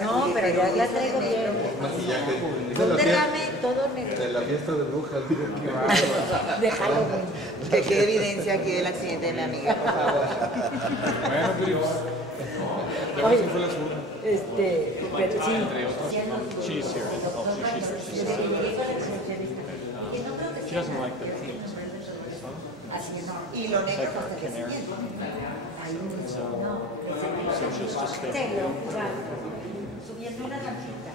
No, pero ya la traigo bien. Un derrame todo negro. De la fiesta de brujas. De Halloween. Que quede evidencia aquí del accidente de mi amiga, por favor. Bueno, pero... Oye, fue la segunda. Pero sí. She's here. Oh, she's here. She doesn't like the pink. Y lo negro Like our canary. So she'll just stay. Serio, o sea, subiendo una rampita.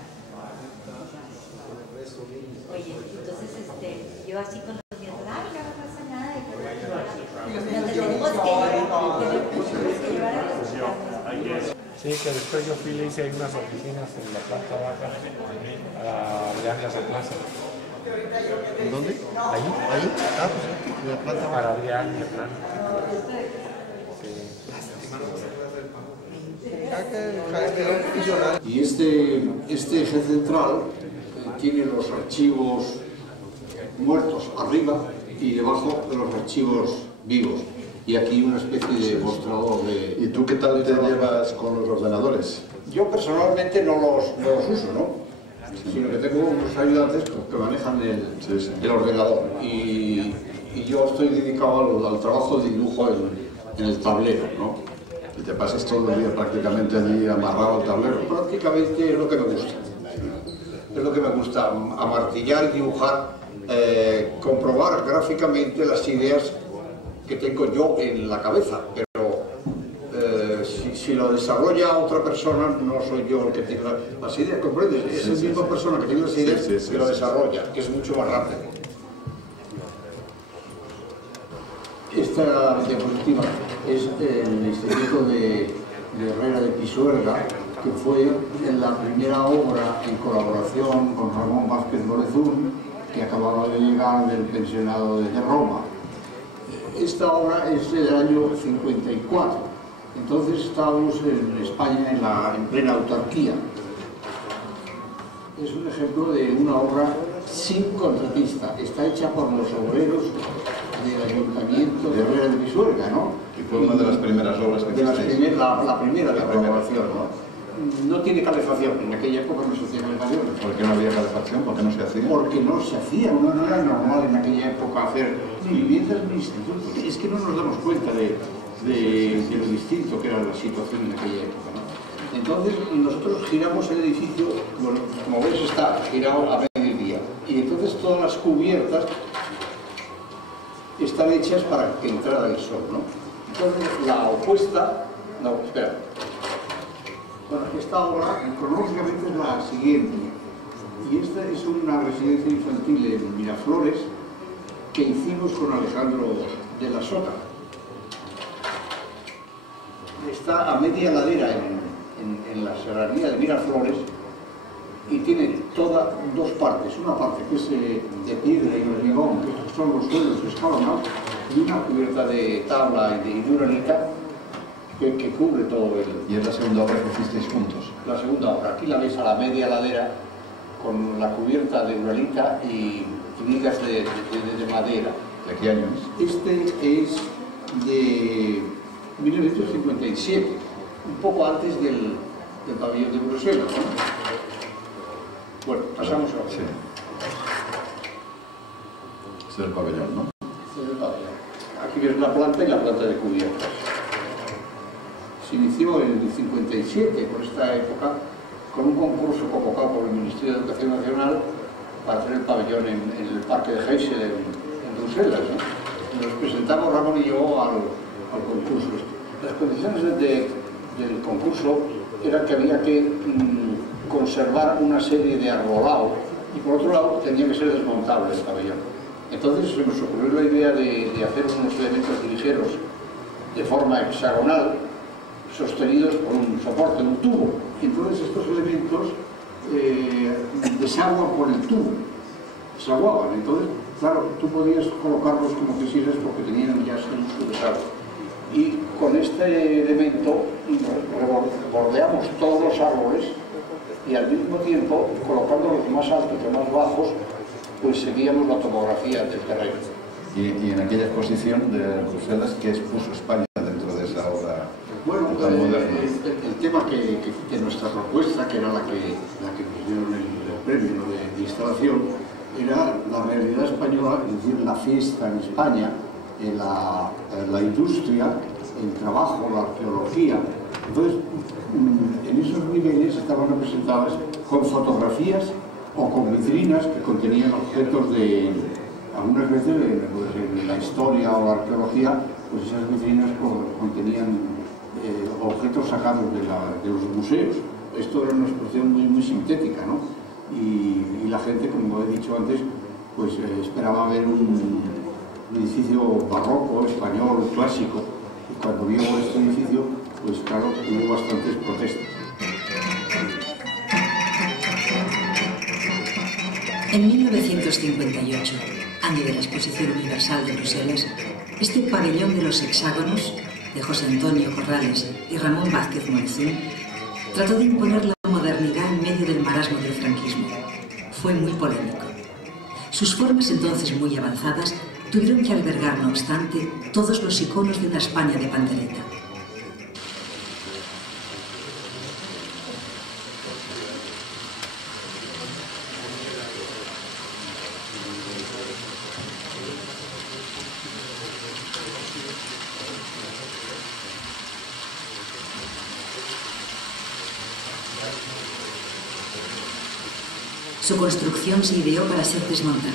Oye, entonces yo así con los niños, ay, no pasa nada. Y tenemos que llevar a los hospitales. Sí, que después yo fui y le hice unas oficinas en la planta baja a Adrián de la Plaza. ¿En dónde? Ahí, ¿Ahí? Ah, pues en la planta baja. para Adrián y Hernán. Y este eje central tiene los archivos muertos arriba y debajo de los archivos vivos. Y aquí una especie de mostrador de... ¿Y tú qué tal te llevas con los ordenadores? Yo personalmente no los uso, ¿no? Sino que tengo unos ayudantes que manejan el ordenador. Y yo estoy dedicado al trabajo de dibujo en el tablero, ¿no? Y te pasas todo el día prácticamente allí amarrado al tablero. Prácticamente es lo que me gusta. Es lo que me gusta, amartillar y dibujar, comprobar gráficamente las ideas que tengo yo en la cabeza, pero si lo desarrolla otra persona, no soy yo el que tiene las ideas, ¿comprendes? Es la misma persona que tiene las ideas que lo desarrolla, que es mucho más rápido. Esta diapositiva es el Instituto de Herrera de Pisuerga, que fue la primera obra en colaboración con Ramón Vázquez Lorezún, que acababa de llegar del pensionado de Roma. Esta obra es del año 54, entonces estábamos en España en plena autarquía. Es un ejemplo de una obra sin contratista, está hecha por los obreros del Ayuntamiento de Herrera de Pisuerga, ¿no? Y fue una de las primeras obras que hiciste. La primera de colaboración, ¿no? No tiene calefacción, en aquella época no se hacía calefacción. ¿Por qué no había calefacción? ¿Por qué no se hacía? Porque no se hacía, no era normal en aquella época hacer ni viviendas ni institutos. Es que no nos damos cuenta de lo distinto que era la situación en aquella época, ¿no? Entonces nosotros giramos el edificio, bueno, como ves está girado a mediodía, y entonces todas las cubiertas están hechas para que entrara el sol, ¿no? Entonces la opuesta, no, espera. Bueno, esta obra cronológicamente es la siguiente, y esta es una residencia infantil en Miraflores que hicimos con Alejandro de la Sota. Está a media ladera en la serranía de Miraflores y tiene dos partes, una parte que es de piedra y hormigón, que son los suelos escalonados, y una cubierta de tabla y de uranita que cubre todo el... ¿Y es la segunda obra que hicisteis juntos? La segunda obra, aquí la ves a la media ladera con la cubierta de uranita y vigas de madera. ¿De qué año es? Este es de 1957, un poco antes del pabellón de Bruselas, ¿no? Bueno, pasamos a... Sí. Este es el pabellón, ¿no? Este es el pabellón. Aquí ves la planta y la planta de cubiertas. Se inició en el 57, por esta época, con un concurso convocado por el Ministerio de Educación Nacional para hacer el pabellón en el Parque de Heysel en Bruselas, ¿no? Nos presentamos Ramón y yo al concurso. Las condiciones del concurso eran que había que conservar una serie de arbolado y por otro lado tenía que ser desmontable el pabellón. Entonces se nos ocurrió la idea de hacer unos elementos ligeros de forma hexagonal sostenidos por un soporte, un tubo. Y entonces estos elementos desaguan por el tubo se aguaban. Entonces, claro, tú podías colocarlos como quisieras porque tenían ya su desagüe. Y con este elemento bordeamos todos los árboles y al mismo tiempo, colocando los más altos y más bajos, pues seguíamos la topografía del terreno. Y en aquella exposición de Bruselas, ¿qué expuso España dentro de esa obra? Bueno, tan moderna? el tema que nuestra propuesta, que era la que nos dieron el premio de instalación, era la realidad española, es decir, la fiesta en España, la industria, el trabajo, la arqueología. Entonces, en esos niveles estaban representadas con fotografías o con vitrinas que contenían objetos de, algunas veces en la historia o la arqueología, pues esas vitrinas contenían objetos sacados de los museos. Esto era una exposición muy sintética, ¿no? Y la gente, como he dicho antes, pues esperaba ver un edificio barroco, español, clásico. Y cuando vio este edificio, pues claro, hubo bastantes protestas. En 1958, año de la Exposición Universal de Bruselas, este pabellón de los hexágonos, de José Antonio Corrales y Ramón Vázquez Morezún, trató de imponer la modernidad en medio del marasmo del franquismo. Fue muy polémico. Sus formas, entonces muy avanzadas, tuvieron que albergar, no obstante, todos los iconos de una España de pandereta. Su construcción se ideó para ser desmontada.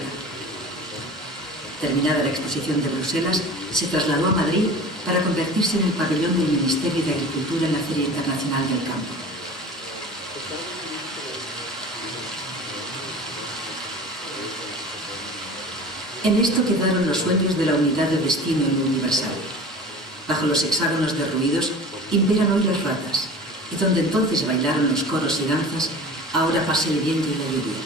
Terminada la exposición de Bruselas, se trasladó a Madrid para convertirse en el pabellón del Ministerio de Agricultura en la Feria Internacional del Campo. En esto quedaron los sueños de la unidad de destino en lo universal. Bajo los hexágonos derruidos imperan hoy las ratas, y donde entonces bailaron los coros y danzas, ahora pasa el viento y la lluvia.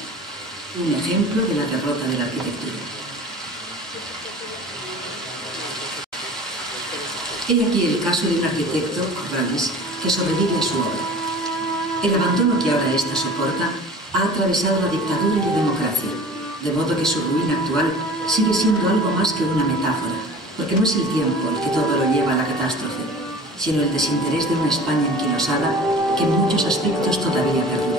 Un ejemplo de la derrota de la arquitectura. He aquí el caso de un arquitecto, Corrales, que sobrevive a su obra. El abandono que ahora ésta soporta ha atravesado la dictadura y la democracia, de modo que su ruina actual sigue siendo algo más que una metáfora, porque no es el tiempo el que todo lo lleva a la catástrofe, sino el desinterés de una España anquilosada que en muchos aspectos todavía perdura.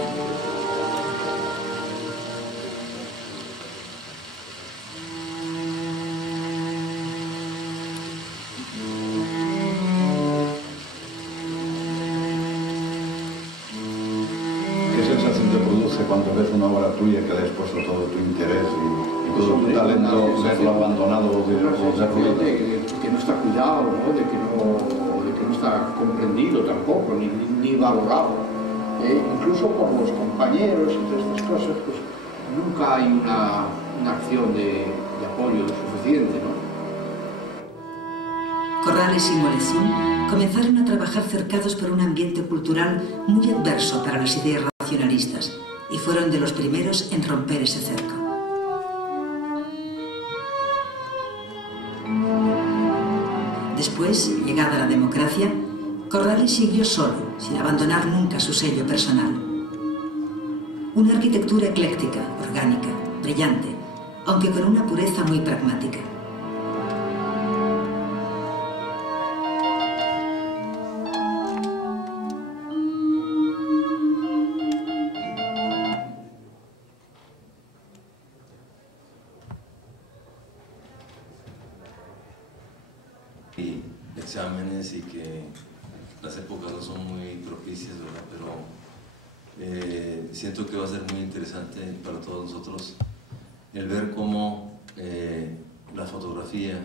Cuando ves una obra tuya que le has puesto todo tu interés y todo tu talento, verlo abandonado o derruido. Que no está cuidado, ¿no? de que no está comprendido tampoco, ni valorado. Incluso por los compañeros y todas estas cosas, pues nunca hay una acción de apoyo suficiente, ¿no? Corrales y Morezún comenzaron a trabajar cercados por un ambiente cultural muy adverso para las ideas racionalistas, y fueron de los primeros en romper ese cerco. Después, llegada la democracia, Corrales siguió solo, sin abandonar nunca su sello personal. Una arquitectura ecléctica, orgánica, brillante, aunque con una pureza muy pragmática. Y exámenes y que las épocas no son muy propicias, ¿verdad? Pero siento que va a ser muy interesante para todos nosotros el ver cómo la fotografía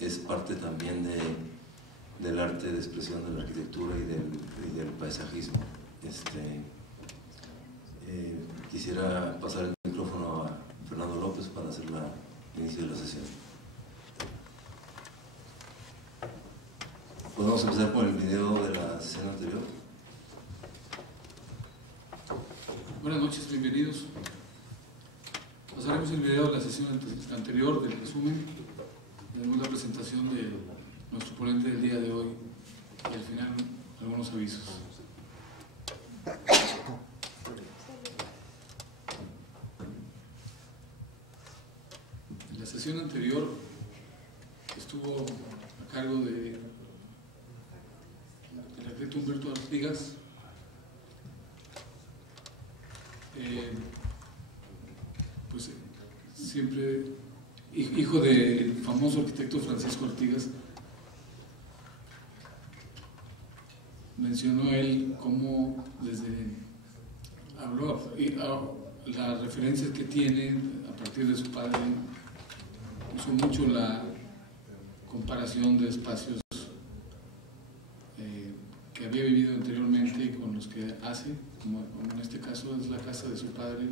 es parte también del arte de expresión de la arquitectura y del paisajismo. Quisiera pasar el micrófono a Fernando López para hacer el inicio de la sesión. ¿Podemos empezar con el video de la sesión anterior? Buenas noches, bienvenidos. Pasaremos el video de la sesión anterior, del resumen, tenemos la presentación de nuestro ponente del día de hoy y al final algunos avisos. En la sesión anterior estuvo a cargo del arquitecto Humberto Artigas, pues siempre hijo del famoso arquitecto Francisco Artigas. Mencionó él cómo habló las referencias que tiene a partir de su padre, usó mucho la comparación de espacios que había vivido anteriormente con los que hace, como en este caso es la casa de su padre.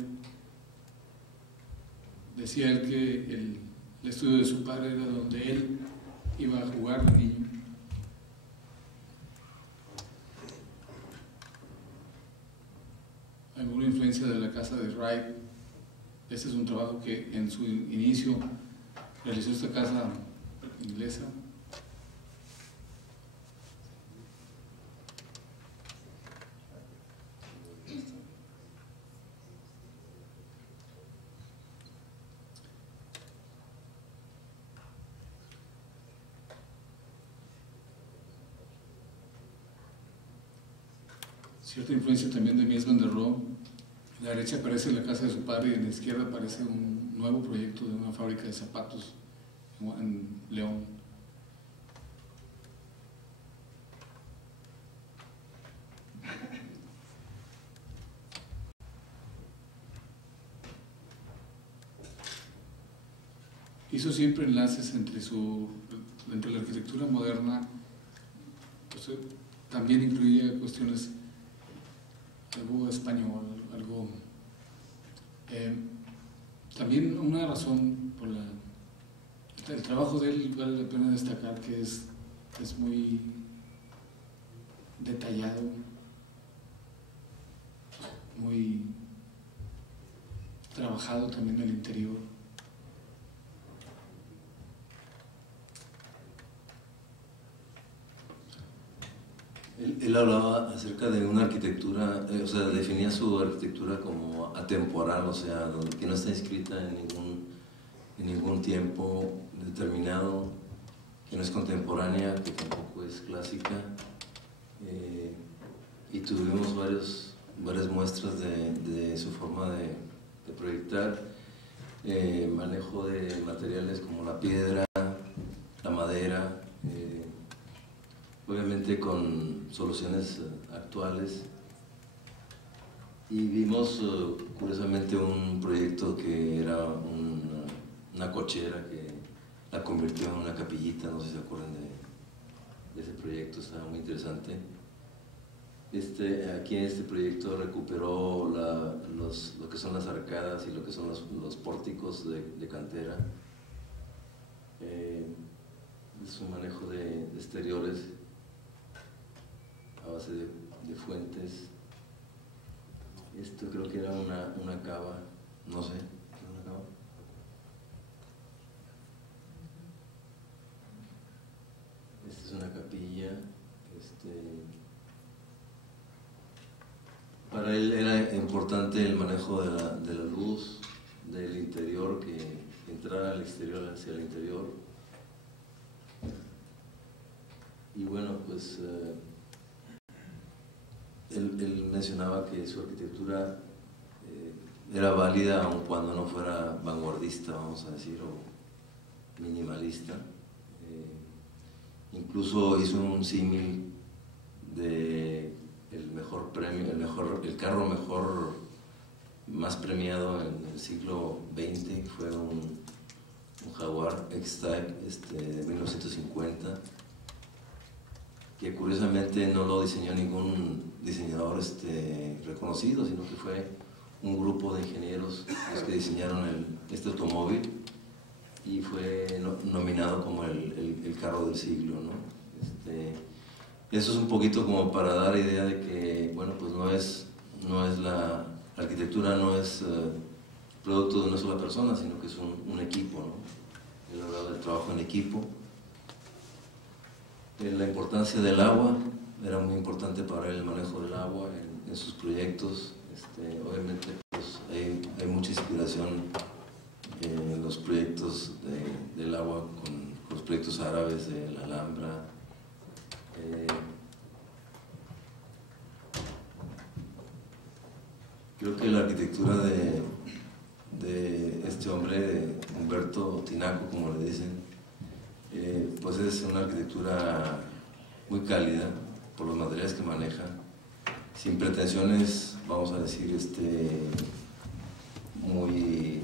Decía él que el estudio de su padre era donde él iba a jugar de niño. Alguna influencia de la casa de Wright. Este es un trabajo que en su inicio realizó esta casa inglesa. Cierta influencia también de Mies van der Rohe. A la derecha aparece la casa de su padre y en la izquierda aparece un nuevo proyecto de una fábrica de zapatos en León. Hizo siempre enlaces entre la arquitectura moderna, pues, también incluía cuestiones algo español, algo... también una razón por el trabajo de él vale la pena destacar que es muy detallado, muy trabajado también el interior. Él hablaba acerca de una arquitectura, o sea, definía su arquitectura como atemporal, o sea, que no está inscrita en ningún tiempo determinado, que no es contemporánea, que tampoco es clásica. Y tuvimos varias muestras de su forma de proyectar, manejo de materiales como la piedra, la madera, obviamente con soluciones actuales, y vimos curiosamente un proyecto que era una cochera que la convirtió en una capillita, no sé si se acuerdan de ese proyecto, estaba muy interesante. Aquí en este proyecto recuperó lo que son las arcadas y lo que son los pórticos de cantera. Es un manejo de exteriores a base de fuentes. Esto creo que era una cava, no sé, ¿era una cava? Esta es una capilla. Para él era importante el manejo de la luz, del interior, que entrara al exterior hacia el interior. Y bueno, pues él mencionaba que su arquitectura era válida aun cuando no fuera vanguardista, vamos a decir, o minimalista. Incluso hizo un símil de el carro mejor más premiado en el siglo XX fue un Jaguar X-Type de 1950, que curiosamente no lo diseñó ningún diseñador reconocido, sino que fue un grupo de ingenieros los que diseñaron este automóvil, y fue nominado como el carro del siglo, ¿no? Eso es un poquito como para dar idea de que, bueno, pues no es la arquitectura no es producto de una sola persona, sino que es un equipo, ¿no? Él hablaba del trabajo en equipo. La importancia del agua, era muy importante para él el manejo del agua en sus proyectos. Obviamente pues, hay mucha inspiración en los proyectos del agua con los proyectos árabes de la Alhambra. Creo que la arquitectura de este hombre, Humberto Tinaco, como le dicen, pues es una arquitectura muy cálida por los materiales que maneja, sin pretensiones, vamos a decir, muy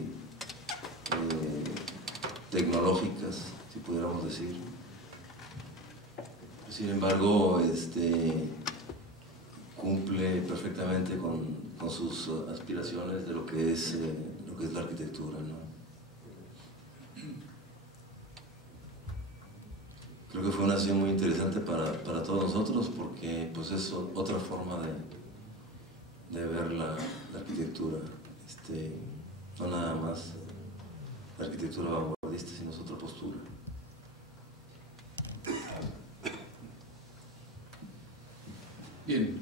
tecnológicas, si pudiéramos decir. Sin embargo, cumple perfectamente con sus aspiraciones de lo que es la arquitectura, ¿no? Creo que fue una sesión muy interesante para todos nosotros porque pues, es otra forma de ver la arquitectura, no nada más la arquitectura vanguardista, sino otra postura. Bien,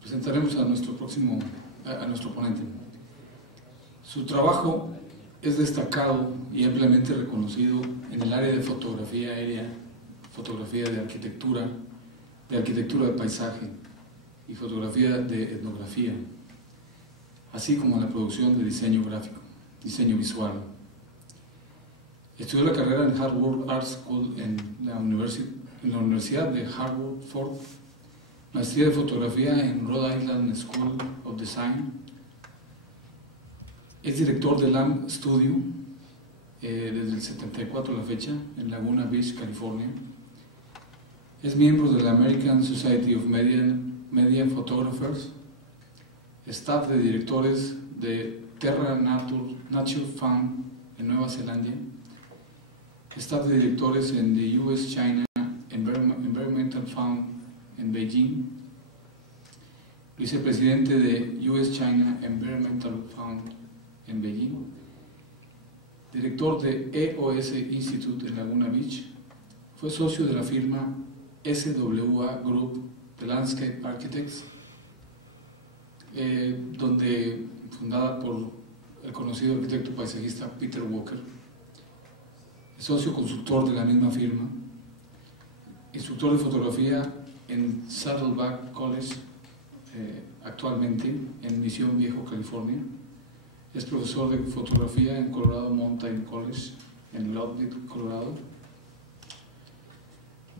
presentaremos a nuestro ponente. Su trabajo es destacado y ampliamente reconocido en el área de fotografía aérea, fotografía de arquitectura de paisaje y fotografía de etnografía, así como la producción de diseño gráfico, diseño visual. Estudió la carrera en Harvard Art School en la Universidad de Hartford, maestría de fotografía en Rhode Island School of Design. Es director de LAM Studio desde el 74 a la fecha, en Laguna Beach, California. Es miembro de la American Society of Media Photographers, staff de directores de Terra Nature Fund en Nueva Zelanda, staff de directores en the US-China Environmental Fund en Beijing, vicepresidente de US-China Environmental Fund en Beijing, director de EOS Institute en Laguna Beach, fue socio de la firma SWA Group de Landscape Architects, fundada por el conocido arquitecto paisajista Peter Walker, socio consultor de la misma firma, instructor de fotografía en Saddleback College, actualmente en Misión Viejo, California. Es profesor de fotografía en Colorado Mountain College, en Loveland, Colorado.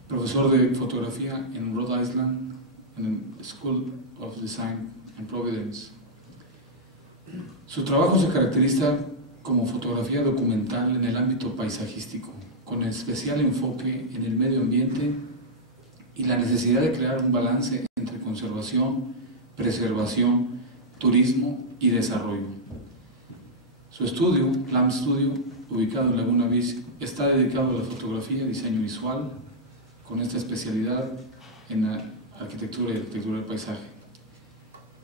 Profesor de fotografía en Rhode Island, en el School of Design en Providence. Su trabajo se caracteriza como fotografía documental en el ámbito paisajístico, con especial enfoque en el medio ambiente y la necesidad de crear un balance entre conservación, preservación, turismo y desarrollo. Su estudio, LAM Studio, ubicado en Laguna Beach, está dedicado a la fotografía y diseño visual, con esta especialidad en la arquitectura y arquitectura del paisaje.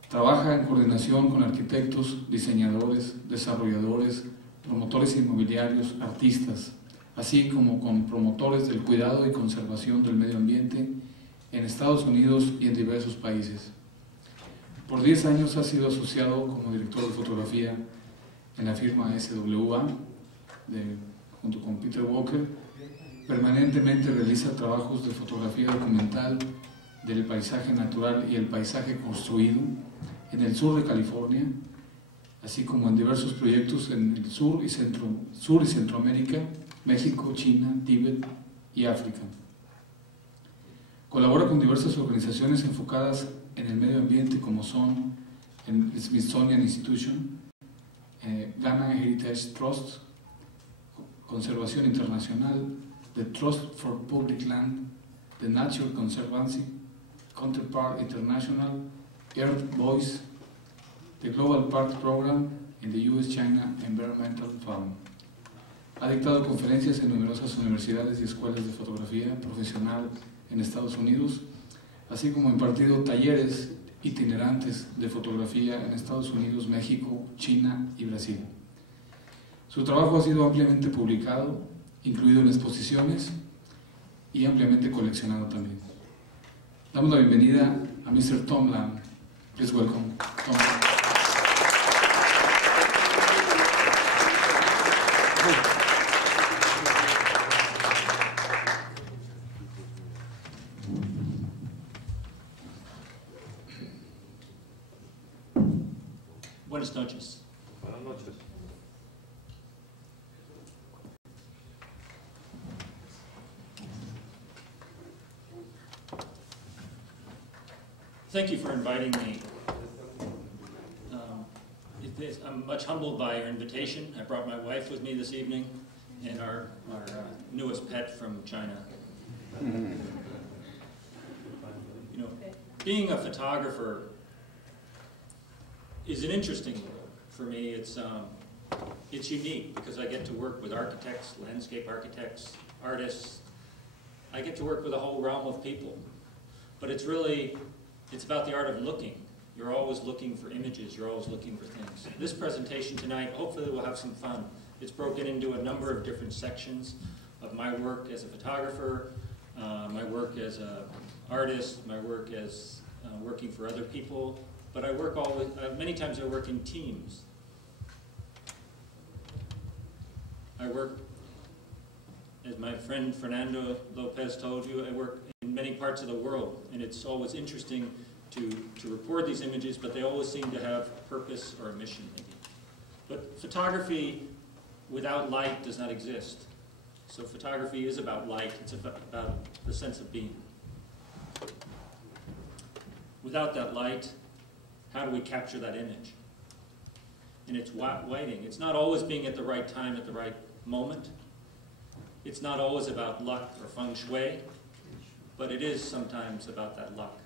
Trabaja en coordinación con arquitectos, diseñadores, desarrolladores, promotores inmobiliarios, artistas, así como con promotores del cuidado y conservación del medio ambiente en Estados Unidos y en diversos países. Por 10 años ha sido asociado como director de fotografía en la firma SWA, junto con Peter Walker. Permanentemente realiza trabajos de fotografía documental del paisaje natural y el paisaje construido en el sur de California, así como en diversos proyectos en el sur y Centroamérica, México, China, Tíbet y África. Colabora con diversas organizaciones enfocadas en el medio ambiente, como son el Smithsonian Institution, Ghana Heritage Trust, Conservación Internacional, the Trust for Public Land, the Nature Conservancy, Counterpart International, Earth Voice, the Global Park Program and the US-China Environmental Fund. Ha dictado conferencias en numerosas universidades y escuelas de fotografía profesional en Estados Unidos, así como impartido talleres itinerantes de fotografía en Estados Unidos, México, China y Brasil. Su trabajo ha sido ampliamente publicado, incluido en exposiciones y ampliamente coleccionado también. Damos la bienvenida a Mr. Tom Lam. Please welcome Tom Lam. Buenas noches. Buenas noches. Thank you for inviting me. I'm much humbled by your invitation. I brought my wife with me this evening and our newest pet from China. You know, being a photographer is an interesting world for me. It's unique because I get to work with architects, landscape architects, artists. I get to work with a whole realm of people. But it's about the art of looking. You're always looking for images, you're always looking for things. This presentation tonight, hopefully we'll have some fun. It's broken into a number of different sections of my work as a photographer, my work as an artist, my work as working for other people. But I work many times I work in teams. I work, as my friend Fernando Lopez told you, I work in many parts of the world, and it's always interesting to record these images, but they always seem to have a purpose or a mission, maybe. But photography without light does not exist. So photography is about light, it's about the sense of being. Without that light, how do we capture that image? And it's waiting. It's not always being at the right time, at the right moment. It's not always about luck or feng shui, but it is sometimes about that luck.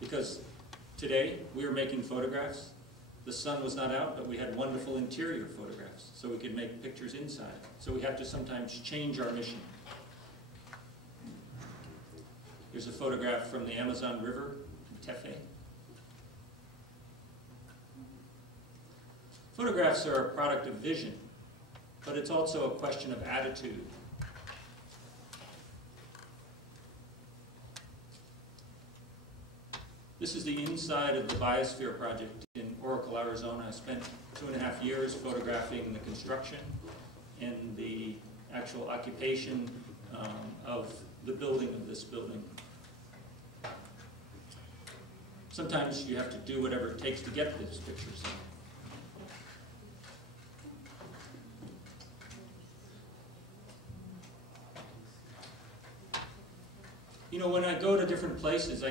Because today, we were making photographs. The sun was not out, but we had wonderful interior photographs, so we could make pictures inside. So we have to sometimes change our mission. Here's a photograph from the Amazon River, Tefe. Photographs are a product of vision, but it's also a question of attitude. This is the inside of the Biosphere Project in Oracle, Arizona. I spent 2.5 years photographing the construction and the actual occupation of the building of this building. Sometimes you have to do whatever it takes to get these pictures. You know, when I go to different places,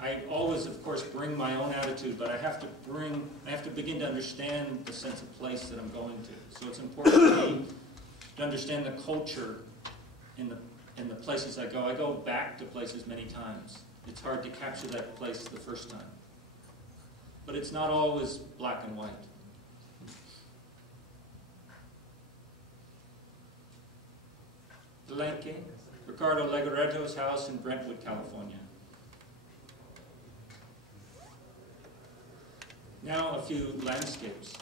I always, of course, bring my own attitude, but I have to begin to understand the sense of place that I'm going to. So it's important to me to understand the culture in the places I go. I go back to places many times. It's hard to capture that place the first time. But it's not always black and white. Palenque, Ricardo Legoreto's house in Brentwood, California. Now a few landscapes.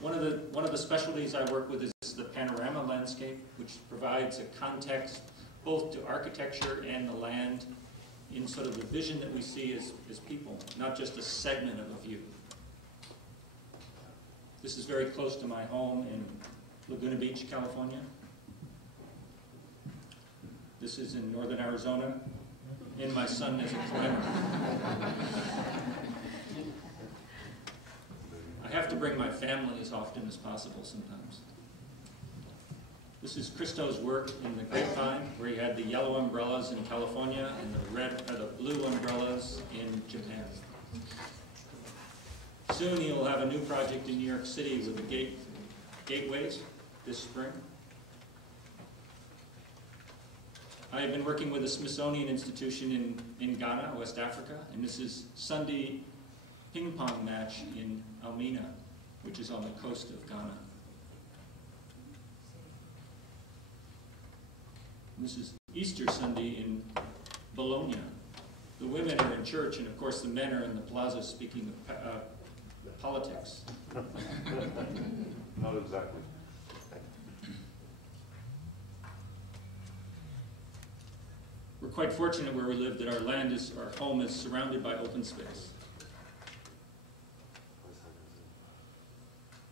One of the specialties I work with is the panorama landscape, which provides a context both to architecture and the land in sort of the vision that we see as people, not just a segment of a view. This is very close to my home in Laguna Beach, California. This is in northern Arizona, and my son is a climber. I have to bring my family as often as possible sometimes. This is Christo's work in the Grapevine, where he had the yellow umbrellas in California and the blue umbrellas in Japan. Soon he'll have a new project in New York City with the gateways this spring. I have been working with the Smithsonian Institution in Ghana, West Africa, and this is Sunday ping pong match in Elmina, which is on the coast of Ghana. And this is Easter Sunday in Bologna. The women are in church, and of course the men are in the plaza speaking of politics. Not exactly. We're quite fortunate where we live that our home is surrounded by open space.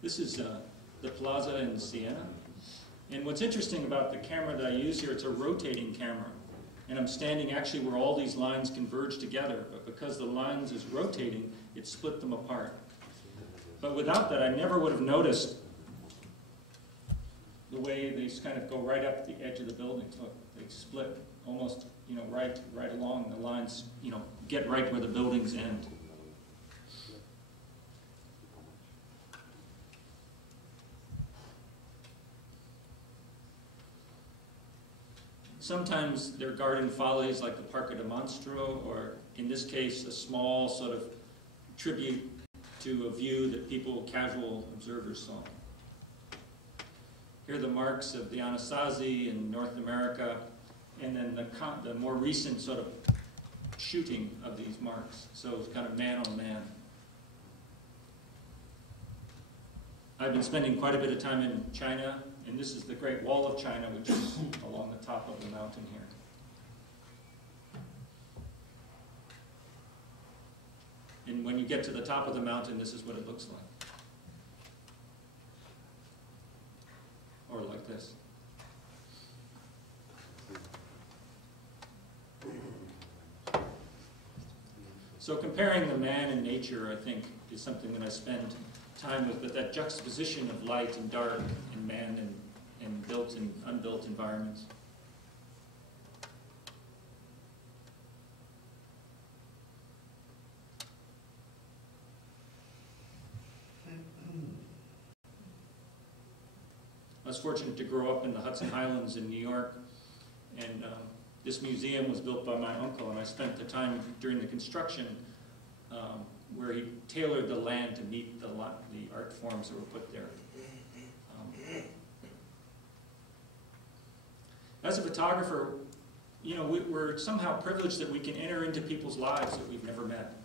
This is the plaza in Siena. And what's interesting about the camera that I use here, it's a rotating camera. And I'm standing actually where all these lines converge together, but because the lines is rotating, it split them apart. But without that, I never would have noticed the way they kind of go right up the edge of the building. Look, they split almost, you know, right along the lines, you know, get right where the buildings end. Sometimes they're garden follies like the Parco de Monstro, or in this case, a small sort of tribute to a view that people, casual observers, saw. Here are the marks of the Anasazi in North America, and then the more recent sort of shooting of these marks. So it's kind of man on man. I've been spending quite a bit of time in China, and this is the Great Wall of China, which is along the top of the mountain here. And when you get to the top of the mountain, this is what it looks like. Or like this. So comparing the man and nature, I think, is something that I spend time with, but that juxtaposition of light and dark and man and built and unbuilt environments. I was fortunate to grow up in the Hudson Highlands in New York, and this museum was built by my uncle, and I spent the time during the construction where he tailored the land to meet the art forms that were put there. As a photographer, you know, we're somehow privileged that we can enter into people's lives that we've never met.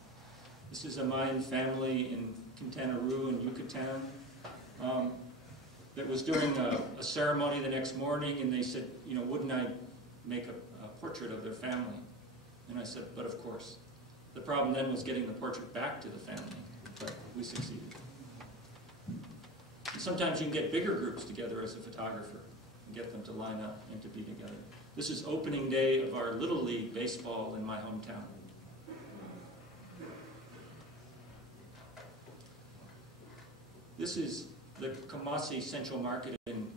This is a Mayan family in Quintana Roo in Yucatan that was doing a ceremony the next morning, and they said, you know, wouldn't I make a portrait of their family? And I said, but of course. The problem then was getting the portrait back to the family, but we succeeded. And sometimes you can get bigger groups together as a photographer and get them to line up and to be together. This is opening day of our Little League baseball in my hometown. This is the Kumasi Central Market in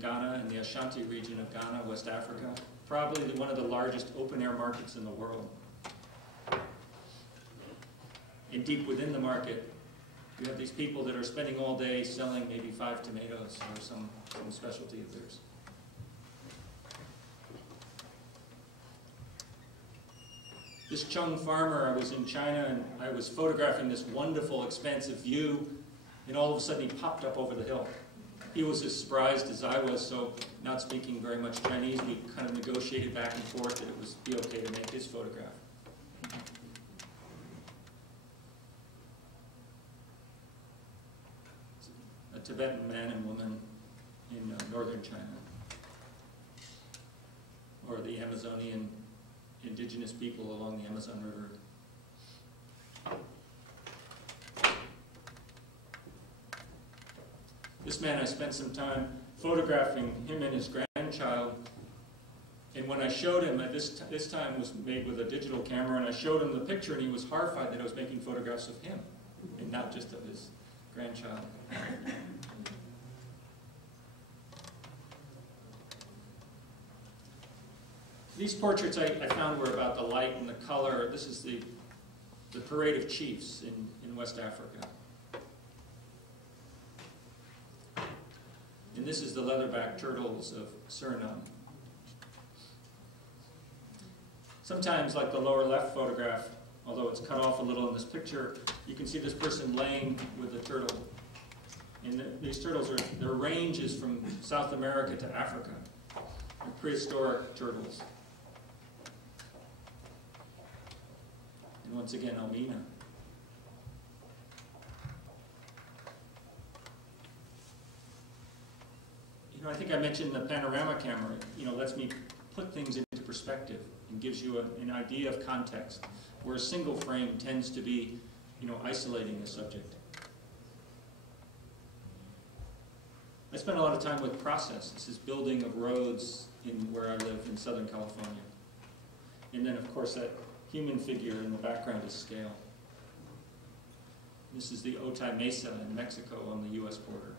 Ghana, in the Ashanti region of Ghana, West Africa. Probably one of the largest open-air markets in the world. And deep within the market, you have these people that are spending all day selling maybe 5 tomatoes or some specialty of theirs. This Chung farmer, I was in China and I was photographing this wonderful, expansive view, and all of a sudden he popped up over the hill. He was as surprised as I was, so not speaking very much Chinese, we kind of negotiated back and forth that it was be okay to make his photograph. A Tibetan man and woman in northern China, or the Amazonian indigenous people along the Amazon River. This man, I spent some time photographing him and his grandchild, and when I showed him, this time was made with a digital camera, and I showed him the picture, and he was horrified that I was making photographs of him, and not just of his grandchild. These portraits I found were about the light and the color. This is the Parade of Chiefs in West Africa. And this is the leatherback turtles of Suriname. Sometimes, like the lower left photograph, although it's cut off a little in this picture, you can see this person laying with the turtle. And these turtles, their range is from South America to Africa. They're prehistoric turtles. once again, Almina. You know, I think I mentioned the panorama camera, lets me put things into perspective and gives you an idea of context, where a single frame tends to be, isolating the subject. I spent a lot of time with process. This is building of roads in where I live in Southern California. And then, of course, that human figure in the background is scale. This is the Otay Mesa in Mexico on the U.S. border.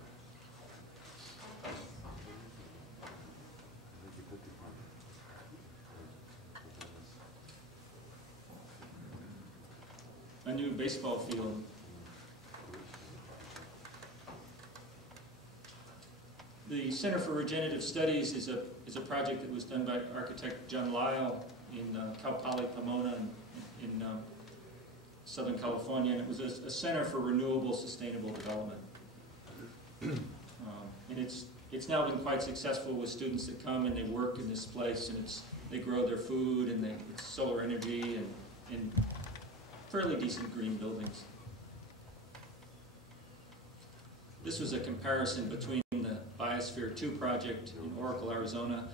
A new baseball field. The Center for Regenerative Studies is a project that was done by architect John Lyle in Cal Poly Pomona in Southern California, and it was a center for renewable, sustainable development. And it's now been quite successful with students that come and they work in this place, and they grow their food, and it's solar energy and fairly decent green buildings. This was a comparison between the Biosphere 2 project in Oracle, Arizona,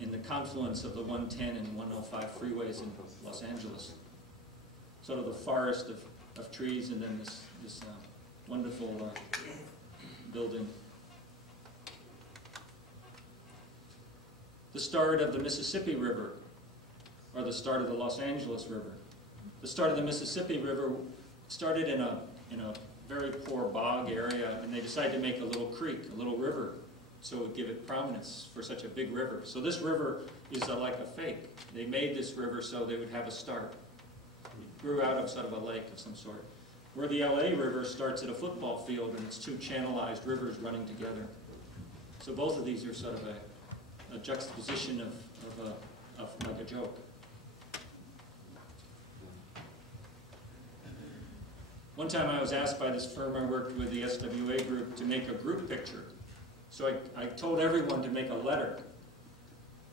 and the confluence of the 110 and 105 freeways in Los Angeles. Sort of the forest of trees, and then this wonderful building. The start of the Mississippi River, or the start of the Los Angeles River. The start of the Mississippi River started in a very poor bog area, and they decided to make a little creek, a little river, so it would give it prominence for such a big river. So this river is like a fake. They made this river so they would have a start. It grew out of sort of a lake of some sort. Where the LA River starts at a football field, and it's two channelized rivers running together. So both of these are sort of a juxtaposition of like a joke. One time I was asked by this firm I worked with, the SWA group, to make a group picture. So I told everyone to make a letter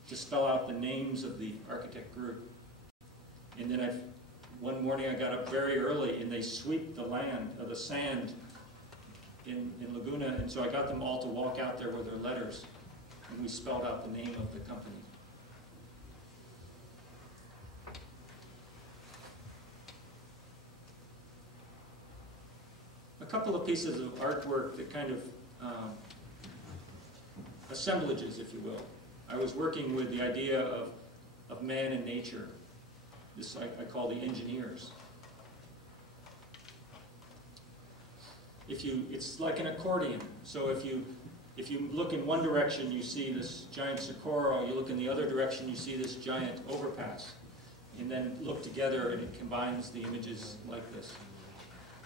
to spell out the names of the architect group. And then one morning I got up very early, and they sweep the sand in Laguna, and so I got them all to walk out there with their letters, and we spelled out the name of the company. A couple of pieces of artwork that kind of assemblages, if you will. I was working with the idea of man and nature. This I call the engineers. It's like an accordion. So if you look in one direction, you see this giant Socorro. You look in the other direction, you see this giant overpass. And then look together, and it combines the images like this.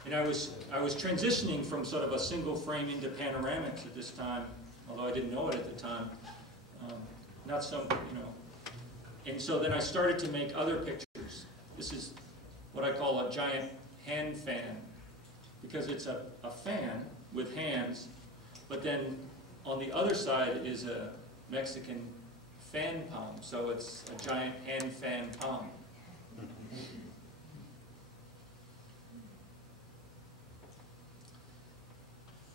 And I was transitioning from sort of a single frame into panoramics at this time, although I didn't know it at the time. And so then I started to make other pictures. This is what I call a giant hand fan, because it's a fan with hands, but then on the other side is a Mexican fan palm, so it's a giant hand fan palm.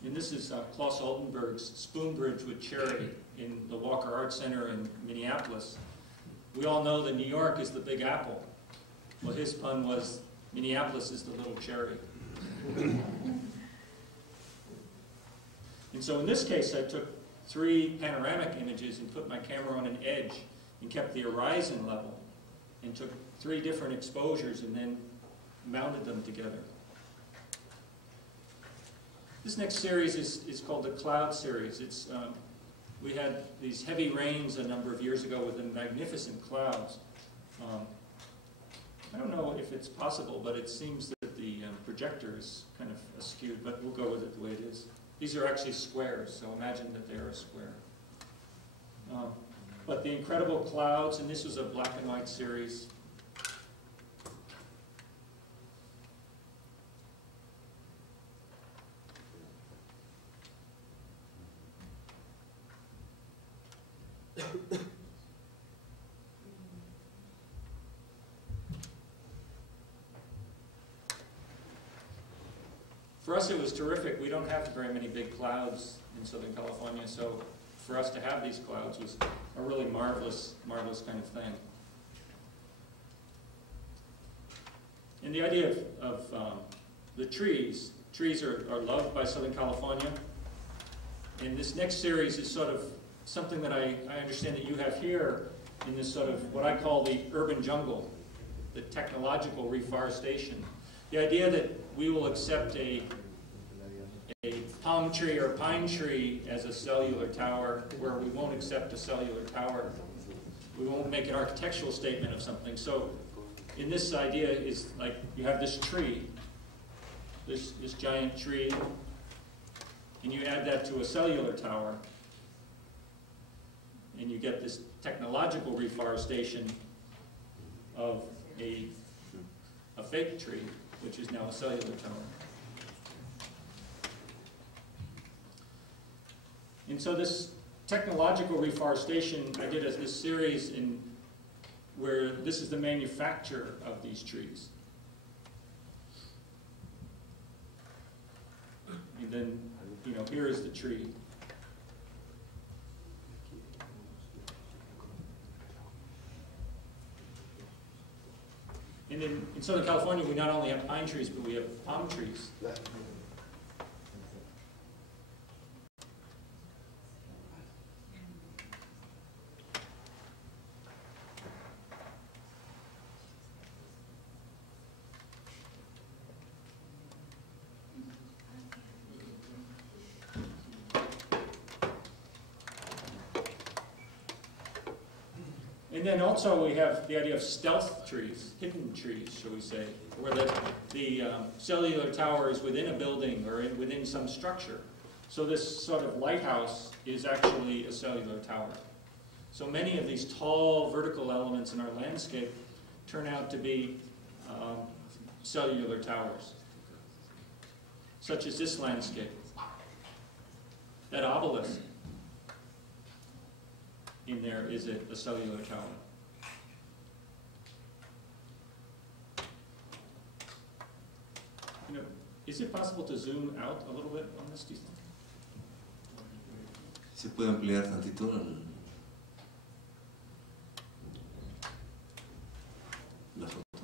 And this is Klaus Oldenburg's Spoon Bridge with Cherry in the Walker Art Center in Minneapolis. We all know that New York is the Big Apple. Well, his pun was, Minneapolis is the little cherry. And so in this case, I took 3 panoramic images and put my camera on an edge and kept the horizon level, and took 3 different exposures and then mounted them together. This next series is called the Cloud Series. We had these heavy rains a number of years ago with the magnificent clouds. I don't know if it's possible, but it seems that the projector is kind of askewed, but we'll go with it the way it is. These are actually squares, so imagine that they are a square. But the incredible clouds, and this was a black and white series. for us it was terrific. We don't have very many big clouds in Southern California, so for us to have these clouds was a really marvelous, marvelous kind of thing. And the idea of the trees are loved by Southern California. And this next series is sort of something that I understand that you have here in this sort of what I call the urban jungle, the technological reforestation. The idea that we will accept a palm tree or a pine tree as a cellular tower, where we won't accept a cellular tower. We won't make an architectural statement of something. So in this idea is like you have this tree, this giant tree, and you add that to a cellular tower, and you get this technological reforestation of a fake tree, which is now a cellular tower. And so this technological reforestation, I did this series where this is the manufacture of these trees. And then, here is the tree. And in Southern California, we not only have pine trees, but we have palm trees. And then also we have the idea of stealth trees, hidden trees, shall we say, where the cellular tower is within a building or within some structure. So this sort of lighthouse is actually a cellular tower. So many of these tall vertical elements in our landscape turn out to be cellular towers, such as this landscape, that obelisk. In there is a cellular tower. Is it possible to zoom out a little bit on this? Do you think? ¿Se puede ampliar tantito la foto?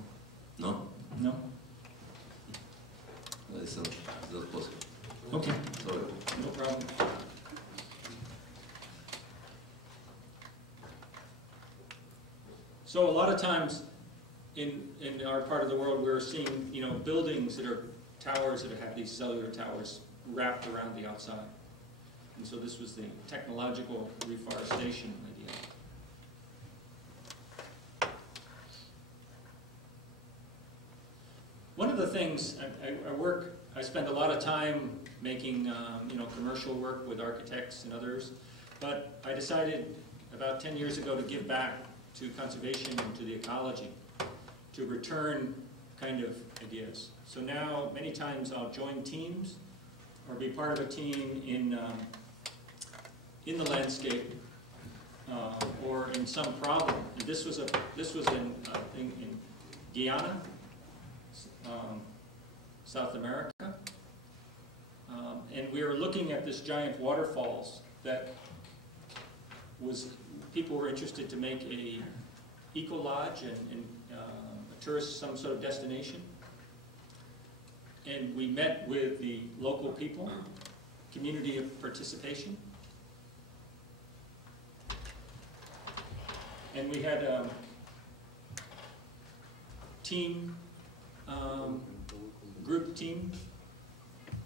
No? No. It's not possible. Okay. Sorry. No problem. So a lot of times in our part of the world, we're seeing buildings that are towers that have these cellular towers wrapped around the outside. And so this was the technological reforestation idea. One of the things I spend a lot of time making commercial work with architects and others, but I decided about 10 years ago to give back to conservation and to the ecology, to return kind of ideas. So now, many times I'll join teams or be part of a team in the landscape or in some problem. And this was in Guyana, South America, and we were looking at this giant waterfalls that people were interested to make a eco-lodge and a tourist, some sort of destination. And we met with the local people, community of participation. And we had a team, group team,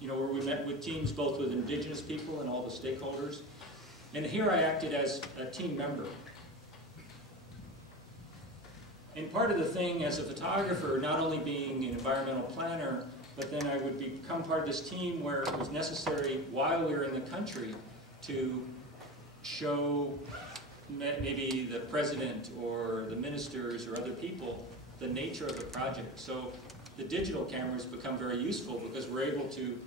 where we met with teams both with indigenous people and all the stakeholders. And here I acted as a team member. And part of the thing as a photographer, not only being an environmental planner, but then I would become part of this team where it was necessary while we were in the country to show maybe the president or the ministers or other people the nature of the project. So the digital cameras become very useful because we're able to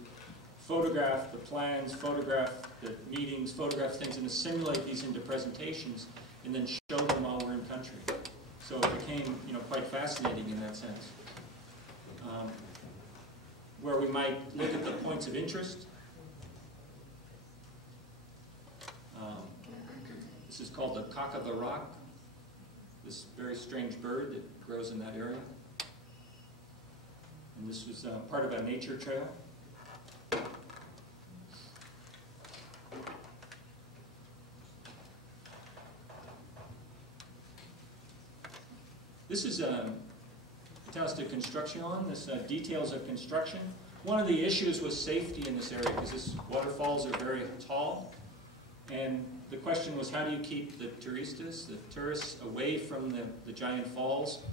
photograph the plans, photograph the meetings, photograph things, and to simulate these into presentations, and then show them while we're in country. So it became, quite fascinating in that sense. where we might look at the points of interest. This is called the cock of the rock, this very strange bird that grows in that area. And this was part of a nature trail. This is Taos de Construcción, this details of construction. One of the issues was safety in this area because these waterfalls are very tall. And the question was, how do you keep the turistas, the tourists, away from the giant falls?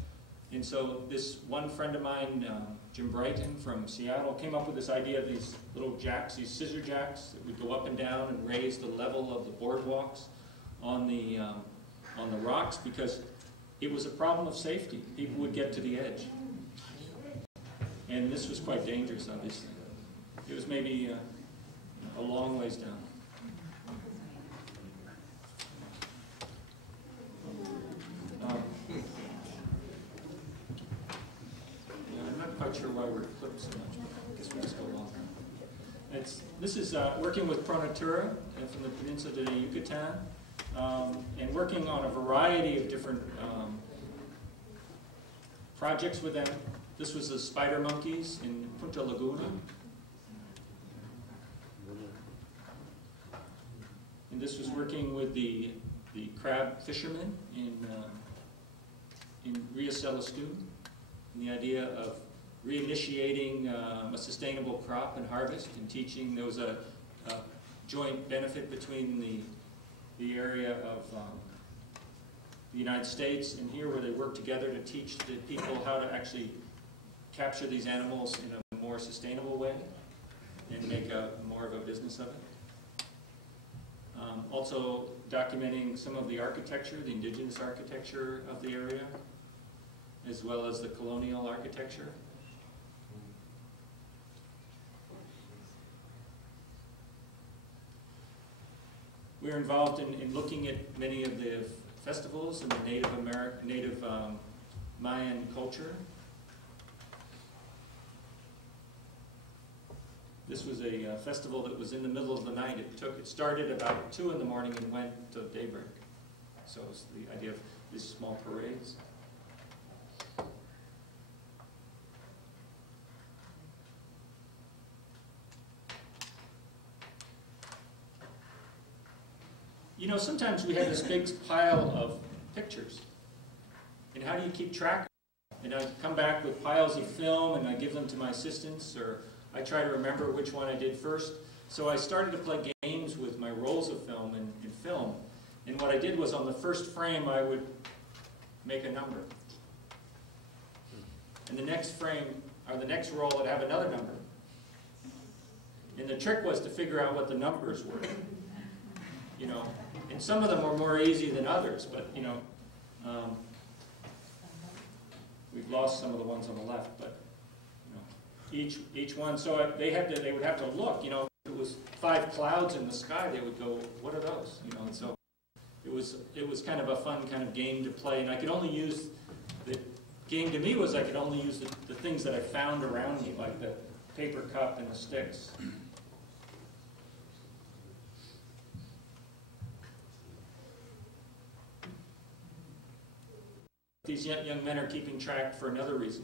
And so this one friend of mine, Jim Brighton from Seattle, came up with this idea of these little jacks, these scissor jacks that would go up and down and raise the level of the boardwalks on the rocks, because it was a problem of safety. People would get to the edge. And this was quite dangerous, obviously. It was maybe a long ways down. I'm not quite sure why we're clipped so much, but I guess we'll just go along. This is working with Pronatura from the Peninsula de Yucatan, and working on a variety of different projects with them. This was the spider monkeys in Punta Laguna. And this was working with the crab fishermen in Ria Celestún, and the idea of reinitiating a sustainable crop and harvest, and teaching. There was a joint benefit between the area of the United States and here, where they work together to teach the people how to actually capture these animals in a more sustainable way and make more of a business of it. Also documenting some of the architecture, the indigenous architecture of the area, as well as the colonial architecture. We're involved in looking at many of the festivals in the Native Mayan culture. This was a festival that was in the middle of the night. It started about 2 in the morning and went to daybreak. So it's the idea of these small parades. You know, sometimes we have this big pile of pictures. And how do you keep track? And I come back with piles of film and I give them to my assistants, or I try to remember which one I did first. So I started to play games with my rolls of film in film. And what I did was, on the first frame, I would make a number. And the next frame, or the next roll, would have another number. And the trick was to figure out what the numbers were. You know, and some of them were more easy than others, but you know, we've lost some of the ones on the left, but you know, each one. So they would have to look. You know, if it was 5 clouds in the sky, they would go, "What are those?" You know, and so it was kind of a fun kind of game to play, and I could only use the game to me was I could only use the things that I found around me, like the paper cup and the sticks. These young men are keeping track for another reason.